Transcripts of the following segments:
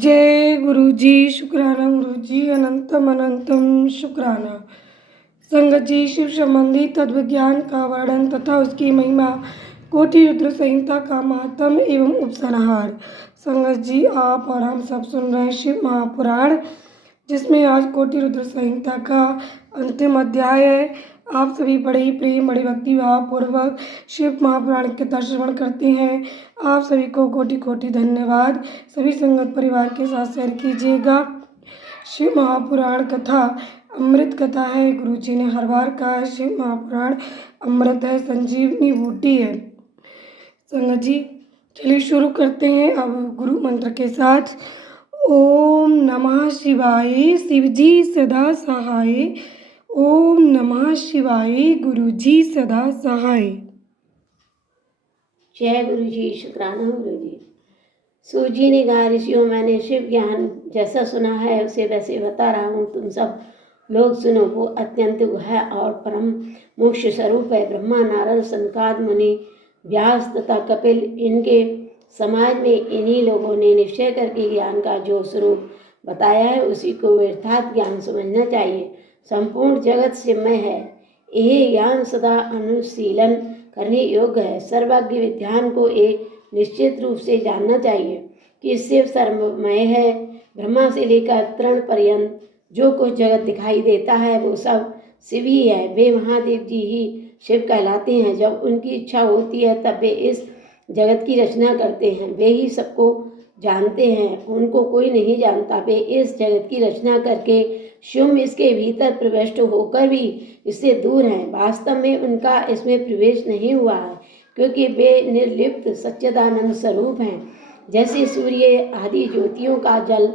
जय गुरु जी। शुक्राना गुरु जी, अनंतम अनंतम शुक्राना। संगत जी, शिव संबंधी तत्व ज्ञान का वर्णन तथा उसकी महिमा, कोटि रुद्र संहिता का महात्म एवं उपसंहार। संगत जी, आप और हम सब सुन रहे हैं शिव महापुराण, जिसमें आज कोटि रुद्र संहिता का अंतिम अध्याय है। आप सभी बड़े ही प्रेम, बड़े भक्ति भाव पूर्वक शिव महापुराण के कथा श्रवण करते हैं। आप सभी को कोटि कोटि धन्यवाद। सभी संगत परिवार के साथ शेयर कीजिएगा। शिव महापुराण कथा अमृत कथा है। गुरु जी ने हर बार कहा है शिव महापुराण अमृत है, संजीवनी बूटी है। संगत जी, चलिए शुरू करते हैं अब गुरु मंत्र के साथ। ओम नमः शिवाय, शिवजी सदा सहाय। ओम नमः शिवाय, गुरु जी सदा सहाय। जय गुरु जी। शुक्राना गुरु जी। सूजी ने कहा, ऋषियों, मैंने शिव ज्ञान जैसा सुना है उसे वैसे बता रहा हूँ, तुम सब लोग सुनो। वो अत्यंत है और परम मोक्ष स्वरूप है। ब्रह्मा, नारद, सनकाद मुनि, व्यास तथा कपिल, इनके समाज में इन्हीं लोगों ने निश्चय करके ज्ञान का जो स्वरूप बताया है उसी को यथार्थ ज्ञान समझना चाहिए। संपूर्ण जगत शिवमय है। यह ज्ञान सदा अनुशीलन करने योग्य है। सर्वज्ञ विद्वान को एक निश्चित रूप से जानना चाहिए कि शिव सर्वमय है। ब्रह्मा से लेकर तृण पर्यंत जो कुछ जगत दिखाई देता है वो सब शिव ही है। वे महादेव जी ही शिव कहलाते हैं। जब उनकी इच्छा होती है तब वे इस जगत की रचना करते हैं। वे ही सबको जानते हैं, उनको कोई नहीं जानता। वे इस जगत की रचना करके स्वयं इसके भीतर प्रविष्ट होकर भी इससे दूर हैं। वास्तव में उनका इसमें प्रवेश नहीं हुआ है, क्योंकि वे निर्लिप्त सच्चिदानंद स्वरूप हैं। जैसे सूर्य आदि ज्योतियों का जल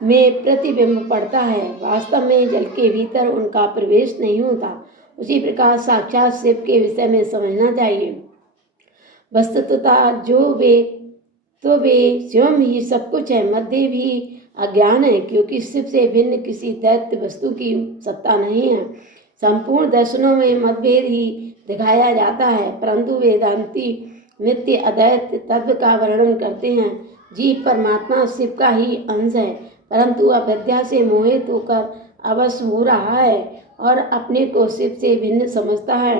में प्रतिबिंब पड़ता है, वास्तव में जल के भीतर उनका प्रवेश नहीं होता, उसी प्रकार साक्षात शिव के विषय में समझना चाहिए। वस्तुतः वे स्वयं ही सब कुछ है। मध्य भी अज्ञान है, क्योंकि शिव से भिन्न किसी दैत्य वस्तु की सत्ता नहीं है। संपूर्ण दर्शनों में मतभेद ही दिखाया जाता है, परंतु वेदांती नित्य अद्वैत तत्व का वर्णन करते हैं। जीव परमात्मा शिव का ही अंश है, परंतु अविद्या से मोहित होकर अवश्य हो रहा है और अपने को शिव से भिन्न समझता है।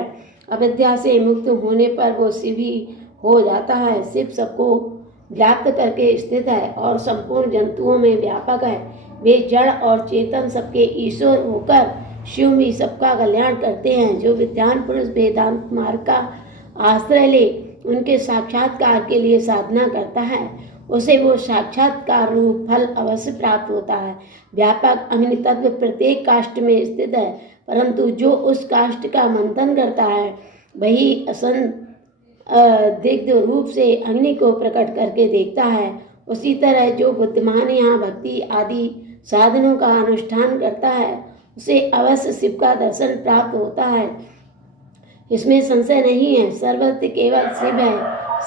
अविद्या से मुक्त होने पर वो शिव ही हो जाता है। शिव सबको व्याप्त करके स्थित है और संपूर्ण जंतुओं में व्यापक है। वे जड़ और चेतन सबके ईश्वर होकर शिव ही सबका कल्याण करते हैं। जो विद्वान पुरुष वेदांत मार्ग का आश्रय ले उनके साक्षात्कार के लिए साधना करता है, उसे वो साक्षात्कार रूप फल अवश्य प्राप्त होता है। व्यापक अग्नि तत्व प्रत्येक काष्ठ में स्थित है, परंतु जो उस काष्ठ का मंथन करता है वही दिग्ध रूप से अग्नि को प्रकट करके देखता है। उसी तरह जो बुद्धिमान यहाँ भक्ति आदि साधनों का अनुष्ठान करता है उसे अवश्य शिव का दर्शन प्राप्त होता है, इसमें संशय नहीं है। सर्वत्र केवल शिव है,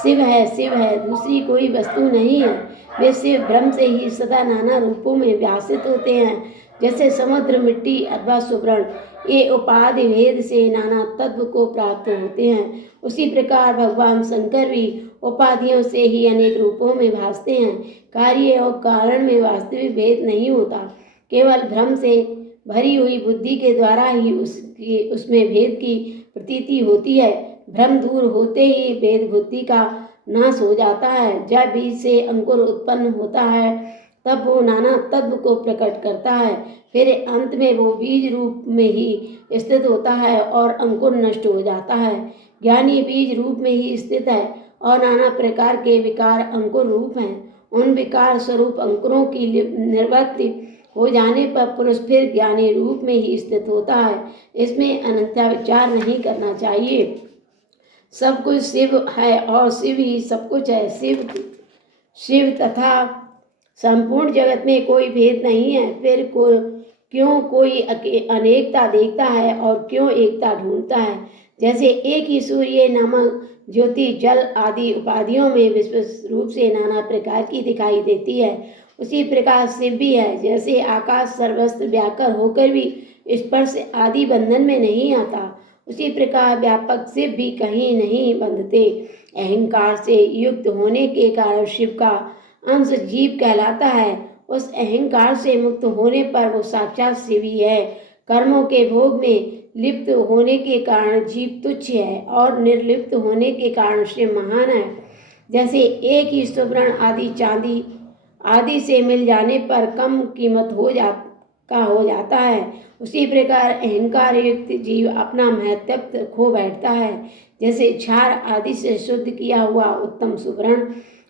शिव है, शिव है, दूसरी कोई वस्तु नहीं है। वे शिव ब्रह्म से ही सदा नाना रूपों में व्यासित होते हैं। जैसे समुद्र, मिट्टी अथवा सुवर्ण ये उपाधि भेद से नाना तत्व को प्राप्त होते हैं, उसी प्रकार भगवान शंकर भी उपाधियों से ही अनेक रूपों में भासते हैं। कार्य और कारण में वास्तविक भेद नहीं होता, केवल भ्रम से भरी हुई बुद्धि के द्वारा ही उसमें भेद की प्रतीति होती है। भ्रम दूर होते ही भेद बुद्धि का नाश हो जाता है। जब बीज से अंकुर उत्पन्न होता है तब वो नाना तत्व को प्रकट करता है, फिर अंत में वो बीज रूप में ही स्थित होता है और अंकुर नष्ट हो जाता है। ज्ञानी बीज रूप में ही स्थित है और नाना प्रकार के विकार अंकुर रूप हैं। उन विकार स्वरूप अंकुरों की निवृत्ति हो जाने पर पुरुष फिर ज्ञानी रूप में ही स्थित होता है। इसमें अन्यथा विचार नहीं करना चाहिए। सब कुछ शिव है और शिव ही सब कुछ है। शिव तथा संपूर्ण जगत में कोई भेद नहीं है। फिर क्यों कोई अनेकता देखता है और क्यों एकता ढूंढता है। जैसे एक ही सूर्य, नमक, ज्योति, जल आदि उपाधियों में विशेष रूप से नाना प्रकार की दिखाई देती है, उसी प्रकार शिव भी है। जैसे आकाश सर्वस्त्र व्याकर होकर भी स्पर्श आदि बंधन में नहीं आता, उसी प्रकार व्यापक शिव भी कहीं नहीं बंधते। अहंकार से युक्त होने के कारण शिव का अंश जीव कहलाता है उस अहंकार से मुक्त होने पर वो साक्षात शिव ही है। कर्मों के भोग में लिप्त होने के कारण जीव तुच्छ है और निर्लिप्त होने के कारण शिव महान है। जैसे एक ही सुवर्ण आदि चांदी आदि से मिल जाने पर कम कीमत हो जाता है, उसी प्रकार अहंकार युक्त जीव अपना महत्व खो बैठता है। जैसे क्षार आदि से शुद्ध किया हुआ उत्तम सुवर्ण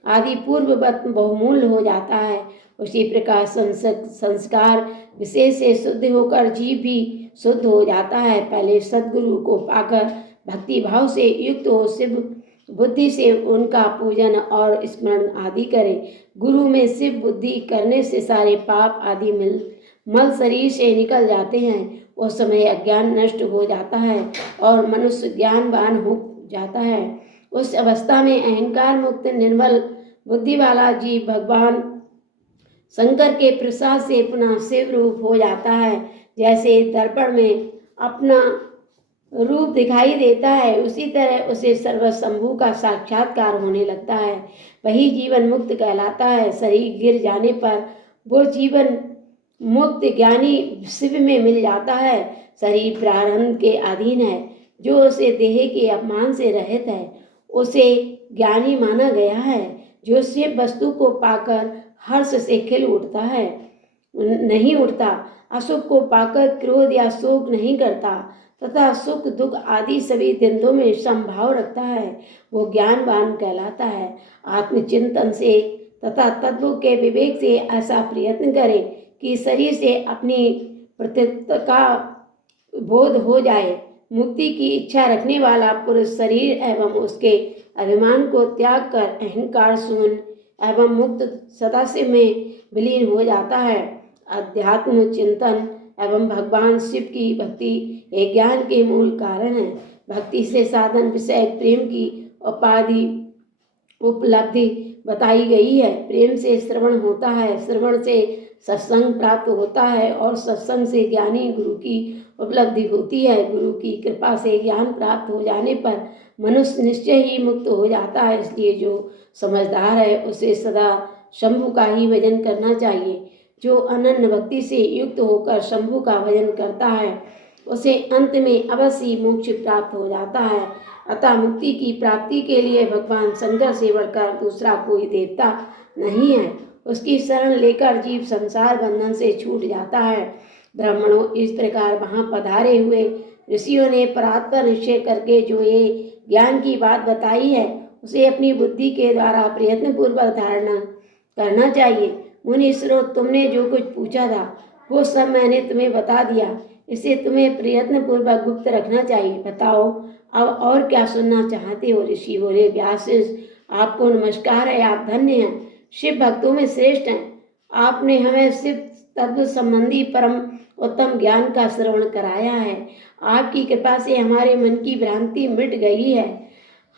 आदि पूर्ववत बहुमूल्य हो जाता है, उसी प्रकार संस्कार विशेष से शुद्ध होकर जीव भी शुद्ध हो जाता है। पहले सद्गुरु को पाकर भक्ति भाव से युक्त हो शिव बुद्धि से उनका पूजन और स्मरण आदि करे। गुरु में शिव बुद्धि करने से सारे पाप आदि मल शरीर से निकल जाते हैं। उस समय अज्ञान नष्ट हो जाता है और मनुष्य ज्ञानवान हो जाता है। उस अवस्था में अहंकार मुक्त निर्मल बुद्धि वाला जीव भगवान शंकर के प्रसाद से पुनः शिव रूप हो जाता है। जैसे दर्पण में अपना रूप दिखाई देता है, उसी तरह उसे सर्वशंभु का साक्षात्कार होने लगता है। वही जीवन मुक्त कहलाता है। शरीर गिर जाने पर वो जीवन मुक्त ज्ञानी शिव में मिल जाता है। शरीर प्रारंभ के अधीन है, जो उसे देह के अपमान से रहित है, उसे ज्ञानी माना गया है। जो शिव वस्तु को पाकर हर्ष से खिल उठता है, नहीं उठता, अशुभ को पाकर क्रोध या शोक नहीं करता तथा सुख दुख आदि सभी द्वंद्वों में समभाव रखता है, वो ज्ञानवान कहलाता है। आत्मचिंतन से तथा तत्व के विवेक से ऐसा प्रयत्न करें कि शरीर से अपनी प्रतित्व का बोध हो जाए। मुक्ति की इच्छा रखने वाला पुरुष शरीर एवं उसके अभिमान को त्याग कर अहंकार शून्य एवं मुक्त सदाशिव में विलीन हो जाता है। अध्यात्म चिंतन एवं भगवान शिव की भक्ति एक ज्ञान के मूल कारण है। भक्ति से साधन विषय प्रेम की उपाधि उपलब्धि बताई गई है। प्रेम से श्रवण होता है, श्रवण से सत्संग प्राप्त होता है और सत्संग से ज्ञानी गुरु की उपलब्धि होती है। गुरु की कृपा से ज्ञान प्राप्त हो जाने पर मनुष्य निश्चय ही मुक्त हो जाता है। इसलिए जो समझदार है उसे सदा शंभु का ही भजन करना चाहिए। जो अनन्य भक्ति से युक्त होकर शंभु का भजन करता है उसे अंत में अवश्य मोक्ष प्राप्त हो जाता है। अतः मुक्ति की प्राप्ति के लिए भगवान शंकर से बढ़कर दूसरा कोई देवता नहीं है। उसकी शरण लेकर जीव संसार बंधन से छूट जाता है। ब्राह्मणों, इस प्रकार वहाँ पधारे हुए ऋषियों ने परात्पर निश्चय करके जो ये ज्ञान की बात बताई है उसे अपनी बुद्धि के द्वारा प्रयत्नपूर्वक धारणा करना चाहिए। मुनि स्रोत, तुमने जो कुछ पूछा था वो सब मैंने तुम्हें बता दिया। इसे तुम्हें प्रयत्नपूर्वक गुप्त रखना चाहिए। बताओ अब और क्या सुनना चाहते हो। ऋषि बोले, व्यास, आपको नमस्कार है, आप धन्य हैं, शिव भक्तों में श्रेष्ठ हैं। आपने हमें शिव तत्व संबंधी परम उत्तम ज्ञान का श्रवण कराया है। आपकी कृपा से हमारे मन की भ्रांति मिट गई है।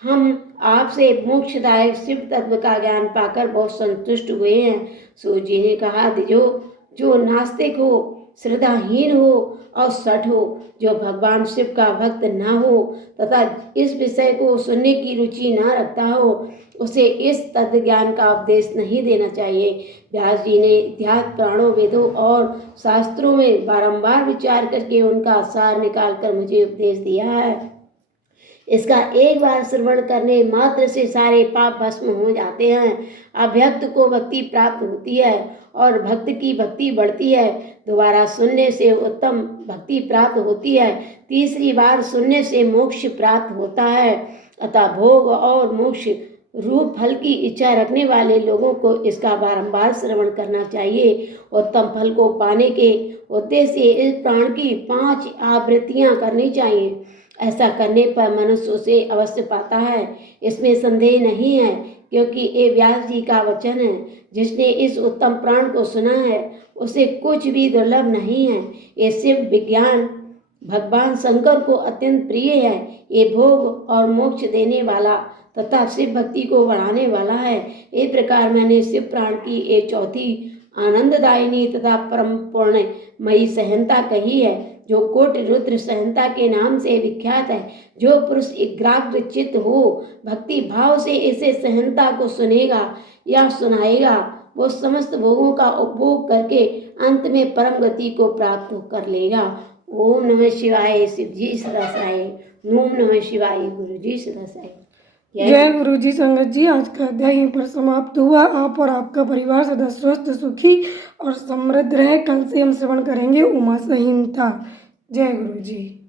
हम आपसे मोक्षदायक शिव तत्व का ज्ञान पाकर बहुत संतुष्ट हुए हैं। सूर्य जी ने कहा, जो नास्तिक हो, श्रद्धाहीन हो और सठ हो, जो भगवान शिव का भक्त ना हो तथा इस विषय को सुनने की रुचि ना रखता हो, उसे इस तत्व ज्ञान का उपदेश नहीं देना चाहिए। व्यास जी ने इतिहास, पुराणों, वेदों और शास्त्रों में बारंबार विचार करके उनका सार निकालकर मुझे उपदेश दिया है। इसका एक बार श्रवण करने मात्र से सारे पाप भस्म हो जाते हैं। अभक्त को भक्ति प्राप्त होती है और भक्त की भक्ति बढ़ती है। दोबारा सुनने से उत्तम भक्ति प्राप्त होती है। तीसरी बार सुनने से मोक्ष प्राप्त होता है। अतः भोग और मोक्ष रूप फल की इच्छा रखने वाले लोगों को इसका बारंबार श्रवण करना चाहिए। उत्तम फल को पाने के उद्देश्य से इस प्राण की 5 आवृत्तियां करनी चाहिए। ऐसा करने पर मनुष्य उसे अवश्य पाता है, इसमें संदेह नहीं है, क्योंकि ये व्यास जी का वचन है। जिसने इस उत्तम प्राण को सुना है उसे कुछ भी दुर्लभ नहीं है। ये शिव विज्ञान भगवान शंकर को अत्यंत प्रिय है। ये भोग और मोक्ष देने वाला तथा शिव भक्ति को बढ़ाने वाला है। इस प्रकार मैंने शिव प्राण की एक चौथी आनंददायिनी तथा परम पूर्णमयी सहनता कही है, जो कोटि रुद्र सहनता के नाम से विख्यात है। जो पुरुष एकाग्र चित्त हो, भक्ति भाव से इसे सहनता को सुनेगा या सुनाएगा, वो समस्त भोगों का उपभोग करके अंत में परम गति को प्राप्त कर लेगा। ओम नमः शिवाय। शिव जी सदा सहाय। ओम नमः शिवाय। गुरु जी सदा सहाय। जय गुरु जी। संगत जी, आज का अध्याय यहीं पर समाप्त हुआ। आप और आपका परिवार सदा स्वस्थ, सुखी और समृद्ध रहे। कल से हम श्रवण करेंगे उमा संहिता। जय गुरु जी।